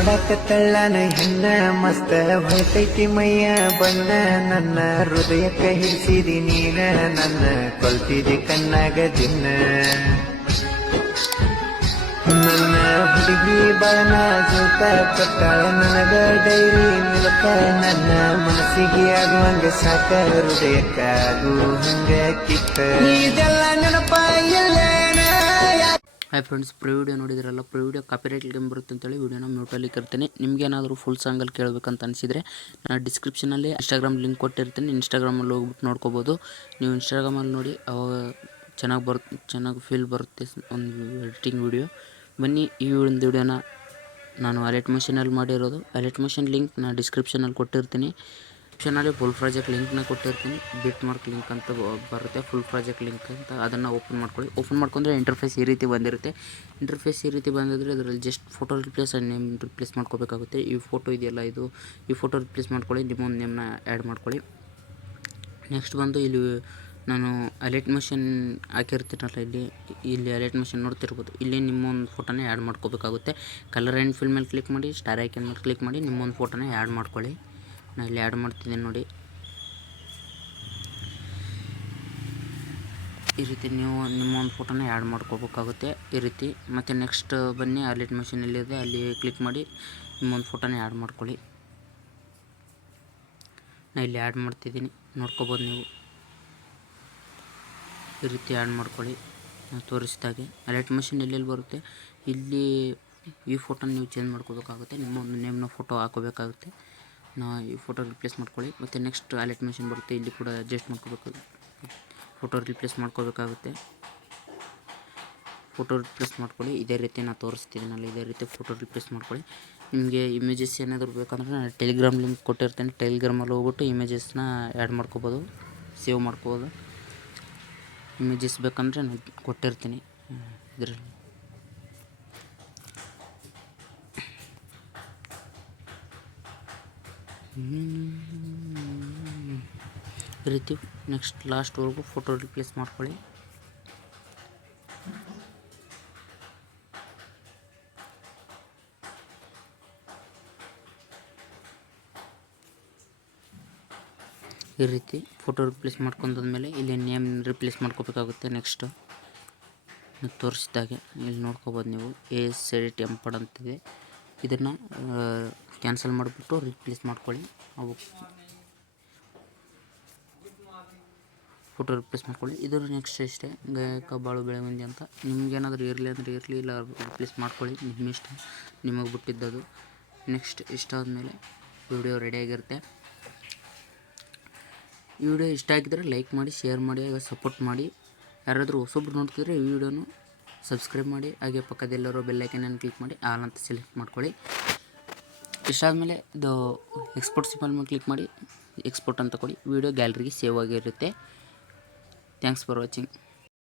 ನೋಡಕ ತಳ್ಳನ ಹೆಣ್ಣ ಮಸ್ತ ಹೊಯ್ತೈತಿ ಮೈಯ ಬಣ್ಣ ನನ್ನ ಹೃದಯಕ್ಕ ಹಿಡಿಸಿದಿ ನೀನ ನನ್ನ ಕೊಲ್ತಿದಿ ಕಣ್ಣಾಗ ದಿನ ನನ್ನ ಹುಡುಗಿ ಬಾಣ ಜೂತ ಕೊಟ್ಟಾಳ ನನಗ ಡೈರಿ ಮಿಲ್ಕ ನನ್ನ ಮನಸ್ಸಿಗೆ ಆಗುವಂಗ ಸಾಕ ಹೃದಯಕ್ಕ ಆಗು ಹಂಗ ಕಿಕ್ಕ ಇದೆಲ್ಲ ನೆನಪ ಎಲ್ಲೇನ. ಹಾಯ್ ಫ್ರೆಂಡ್ಸ್, ಪ್ರೀ ವಿಡಿಯೋ ನೋಡಿದ್ರಲ್ಲ, ಪ್ರೀ ವಿಡಿಯೋ ಕಾಪಿರೈಟ್ ಕ್ಲೇಮ್ ಬರುತ್ತೆ ಅಂತೇಳಿ ವಿಡಿಯೋನ ಮ್ಯೂಟಲ್ಲಿ ಕರ್ತೀನಿ. ನಿಮ್ಗೇನಾದರೂ ಫುಲ್ ಸಾಂಗಲ್ಲಿ ಕೇಳಬೇಕಂತ ಅನಿಸಿದರೆ ನಾನು ಡಿಸ್ಕ್ರಿಪ್ಷನಲ್ಲಿ ಇನ್ಸ್ಟಾಗ್ರಾಮ್ ಲಿಂಕ್ ಕೊಟ್ಟಿರ್ತೀನಿ. ಇನ್ಸ್ಟಾಗ್ರಾಮಲ್ಲಿ ಹೋಗ್ಬಿಟ್ಟು ನೋಡ್ಕೋಬೋದು. ನೀವು ಇನ್ಸ್ಟಾಗ್ರಾಮಲ್ಲಿ ನೋಡಿ ಅವಾಗ ಚೆನ್ನಾಗಿ ಫೀಲ್ ಬರುತ್ತೆ ಒಂದು ಎಡಿಟಿಂಗ್ ವಿಡಿಯೋ. ಬನ್ನಿ, ಈ ಒಂದು ವಿಡಿಯೋನ ನಾನು ಅಲರ್ಟ್ ಮಿಷನಲ್ಲಿ ಮಾಡಿರೋದು. ಅಲರ್ಟ್ ಮಿಷನ್ ಲಿಂಕ್ ನಾನು ಡಿಸ್ಕ್ರಿಪ್ಷನಲ್ಲಿ ಕೊಟ್ಟಿರ್ತೀನಿ. ಡಿಸ್ಕ್ರಿಪ್ಷನಲ್ಲಿ ಫುಲ್ ಪ್ರಾಜೆಕ್ಟ್ ಲಿಂಕ್ನ ಕೊಟ್ಟಿರ್ತೀನಿ. ಬಿಟ್ ಮಾರ್ಕ್ ಲಿಂಕ್ ಅಂತ ಬರುತ್ತೆ, ಫುಲ್ ಪ್ರಾಜೆಕ್ಟ್ ಲಿಂಕ್ ಅಂತ. ಅದನ್ನು ಓಪನ್ ಮಾಡ್ಕೊಳ್ಳಿ. ಓಪನ್ ಮಾಡ್ಕೊಂಡ್ರೆ ಇಂಟರ್ಫೇಸ್ ಈ ರೀತಿ ಬಂದಿರುತ್ತೆ. ಇಂಟರ್ಫೇಸ್ ಈ ರೀತಿ ಬಂದಿದ್ರೆ ಅದರಲ್ಲಿ just photo replace and name replace ಮಾಡ್ಕೋಬೇಕಾಗುತ್ತೆ. ಈ ಫೋಟೋ ಇದೆಯಲ್ಲ, ಈ ಫೋಟೋ ರಿಪ್ಲೇಸ್ ಮಾಡ್ಕೊಳ್ಳಿ. ನಿಮ್ಮೊಂದು ನೇಮ್ನ ಆ್ಯಡ್ ಮಾಡ್ಕೊಳ್ಳಿ. ನೆಕ್ಸ್ಟ್ ಬಂದು ಇಲ್ಲಿ ನಾನು ಅಲರ್ಟ್ ಮಿಷನ್ ಹಾಕಿರ್ತೀನಲ್ಲ, ಇಲ್ಲಿ ಅಲರ್ಟ್ ಮಿಷನ್ ನೋಡ್ತಿರ್ಬೋದು. ಇಲ್ಲಿ ನಿಮ್ಮೊಂದು ಫೋಟೋನೇ ಆ್ಯಡ್ ಮಾಡ್ಕೋಬೇಕಾಗುತ್ತೆ. ಕಲರ್ ಆ್ಯಂಡ್ ಫಿಲ್ ಮೇಲೆ ಕ್ಲಿಕ್ ಮಾಡಿ, ಸ್ಟಾರ್ ಐಕನ್ ಮೇಲೆ ಕ್ಲಿಕ್ ಮಾಡಿ ನಿಮ್ಮೊಂದು ಫೋಟೋನೇ ಆ್ಯಡ್ ಮಾಡ್ಕೊಳ್ಳಿ. ನಾನು ಇಲ್ಲಿ ಆ್ಯಡ್ ಮಾಡ್ತಿದ್ದೀನಿ ನೋಡಿ. ಈ ರೀತಿ ನೀವು ನಿಮ್ಮೊಂದು ಫೋಟೋನೇ ಆ್ಯಡ್ ಮಾಡ್ಕೋಬೇಕಾಗುತ್ತೆ ಈ ರೀತಿ. ಮತ್ತು ನೆಕ್ಸ್ಟ್ ಬನ್ನಿ, ಅಲರ್ಟ್ ಮಿಷನ್ ಎಲ್ಲಿದೆ ಅಲ್ಲಿ ಕ್ಲಿಕ್ ಮಾಡಿ ನಿಮ್ಮೊಂದು ಫೋಟೋನೇ ಆ್ಯಡ್ ಮಾಡ್ಕೊಳ್ಳಿ. ನಾನು ಇಲ್ಲಿ ಆ್ಯಡ್ ಮಾಡ್ತಿದ್ದೀನಿ, ನೋಡ್ಕೋಬೋದು ನೀವು. ಈ ರೀತಿ ಆ್ಯಡ್ ಮಾಡ್ಕೊಳ್ಳಿ. ನಾನು ತೋರಿಸಿದಾಗೆ ಅಲರ್ಟ್ ಮಿಷನ್ ಎಲ್ಲೆಲ್ಲಿ ಬರುತ್ತೆ ಇಲ್ಲಿ ಈ ಫೋಟೋನ ನೀವು ಚೇಂಜ್ ಮಾಡ್ಕೋಬೇಕಾಗುತ್ತೆ. ನಿಮ್ಮೊಂದು ನೇಮ್ನ ಫೋಟೋ ಹಾಕೋಬೇಕಾಗುತ್ತೆ. ಈ ಫೋಟೋ ರಿಪ್ಲೇಸ್ ಮಾಡ್ಕೊಳ್ಳಿ. ಮತ್ತು ನೆಕ್ಸ್ಟ್ ಅಲರ್ಟ್ ಮಿಷನ್ ಬರುತ್ತೆ, ಇಲ್ಲಿ ಕೂಡ ಅಡ್ಜಸ್ಟ್ ಮಾಡ್ಕೋಬೇಕಾಗುತ್ತೆ. ಫೋಟೋ ರಿಪ್ಲೇಸ್ ಮಾಡ್ಕೋಬೇಕಾಗುತ್ತೆ. ಫೋಟೋ ರಿಪ್ಲೇಸ್ ಮಾಡ್ಕೊಳ್ಳಿ. ಇದೇ ರೀತಿ ನಾನು ತೋರಿಸ್ತಿದ್ದೀನಲ್ಲ, ಇದೇ ರೀತಿ ಫೋಟೋ ರಿಪ್ಲೇಸ್ ಮಾಡ್ಕೊಳ್ಳಿ. ನಿಮಗೆ ಇಮೇಜಸ್ ಏನಾದರೂ ಬೇಕಂದ್ರೆ ನಾನು ಟೆಲಿಗ್ರಾಮ್ ಲಿಂಕ್ ಕೊಟ್ಟಿರ್ತೇನೆ. ಟೆಲಿಗ್ರಾಮಲ್ಲಿ ಹೋಗ್ಬಿಟ್ಟು ಇಮೇಜಸ್ನ ಆ್ಯಡ್ ಮಾಡ್ಕೋಬೋದು, ಸೇವ್ ಮಾಡ್ಕೋಬೋದು. ಇಮೇಜಸ್ ಬೇಕಂದರೆ ನಾನು ಕೊಟ್ಟಿರ್ತೀನಿ ಇದರಲ್ಲಿ. ಈ ರೀತಿ ನೆಕ್ಸ್ಟ್ ಲಾಸ್ಟ್ವರೆಗೂ ಫೋಟೋ ರಿಪ್ಲೇಸ್ ಮಾಡ್ಕೊಳ್ಳಿ. ಈ ರೀತಿ ಫೋಟೋ ರಿಪ್ಲೇಸ್ ಮಾಡ್ಕೊಂಡಾದ್ಮೇಲೆ ಇಲ್ಲಿ ನೇಮ್ ರಿಪ್ಲೇಸ್ ಮಾಡ್ಕೋಬೇಕಾಗುತ್ತೆ. ನೆಕ್ಸ್ಟ್ ತೋರಿಸಿದಾಗೆ ಇಲ್ಲಿ ನೋಡ್ಕೋಬೋದು ನೀವು, ಎಡಿಟ್ ಎಂಪಡ್ ಅಂತಿದೆ. ಇದನ್ನು ಕ್ಯಾನ್ಸಲ್ ಮಾಡಿಬಿಟ್ಟು ರಿಪ್ಲೇಸ್ ಮಾಡ್ಕೊಳ್ಳಿ. ಅವು ಫೋಟೋ ರಿಪ್ಲೇಸ್ ಮಾಡ್ಕೊಳ್ಳಿ. ಇದರ ನೆಕ್ಸ್ಟ್ ಇಷ್ಟೇ, ಗಾಯಕ ಬಾಳು ಬೆಳಗುಂದಿ ಅಂತ. ನಿಮ್ಗೇನಾದರೂ ಇರಲಿ ಅಂದರೆ ಇರಲಿ, ಇಲ್ಲ ರಿಪ್ಲೇಸ್ ಮಾಡ್ಕೊಳ್ಳಿ, ನಿಮ್ಮ ಇಷ್ಟ, ನಿಮಗೆ ಬಿಟ್ಟಿದ್ದದು. ನೆಕ್ಸ್ಟ್ ಇಷ್ಟ ಆದಮೇಲೆ ವಿಡಿಯೋ ರೆಡಿಯಾಗಿರುತ್ತೆ. ಈ ವಿಡಿಯೋ ಇಷ್ಟ ಆಗಿದ್ದರೆ ಲೈಕ್ ಮಾಡಿ, ಶೇರ್ ಮಾಡಿ, ಹಾಗೆ ಸಪೋರ್ಟ್ ಮಾಡಿ. ಯಾರಾದರೂ ಹೊಸೊಬ್ರು ನೋಡ್ತಿದ್ರೆ ಈ ವಿಡಿಯೋನು ಸಬ್ಸ್ಕ್ರೈಬ್ ಮಾಡಿ, ಹಾಗೆ ಪಕ್ಕದಲ್ಲಿರೋ ಬೆಲ್ಲೈಕನನ್ನು ಕ್ಲಿಕ್ ಮಾಡಿ ಆಲ್ ಅಂತ ಸೆಲೆಕ್ಟ್ ಮಾಡ್ಕೊಳ್ಳಿ. ಇಷ್ಟ ಆದಮೇಲೆ ಇದು ಎಕ್ಸ್ಪೋರ್ಟ್ ಸಿಂಬಲ್ ಮೇಲೆ ಕ್ಲಿಕ್ ಮಾಡಿ ಎಕ್ಸ್ಪೋರ್ಟ್ ಅಂತ ಕೊಡಿ. ವಿಡಿಯೋ ಗ್ಯಾಲರಿಗೆ ಸೇವ್ ಆಗಿರುತ್ತೆ. Thanks for watching.